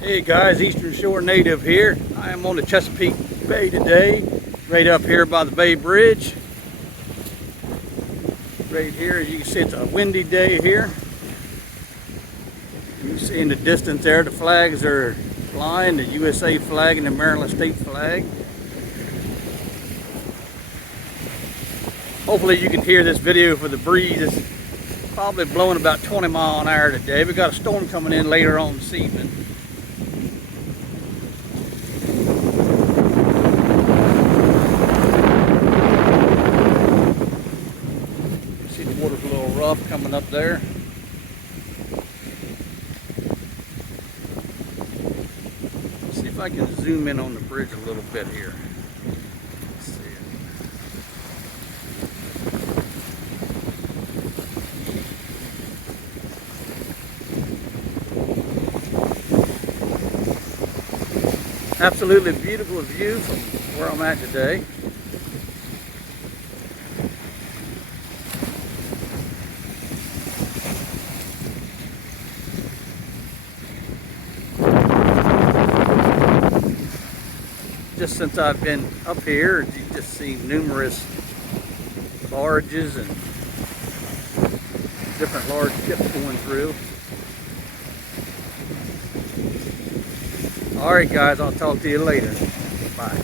Hey guys, Eastern Shore native here. I am on the Chesapeake Bay today, right up here by the Bay Bridge. Right here, as you can see, it's a windy day here. You can see in the distance there, the flags are flying, the USA flag and the Maryland state flag. Hopefully you can hear this video for the breeze. It's probably blowing about 20 miles an hour today. We got a storm coming in later on this evening. See the water's a little rough coming up there. Let's see if I can zoom in on the bridge a little bit here. Let's see it. Absolutely beautiful view from where I'm at today. Just since I've been up here, you just see numerous barges and different large ships going through. All right, guys, I'll talk to you later. Bye.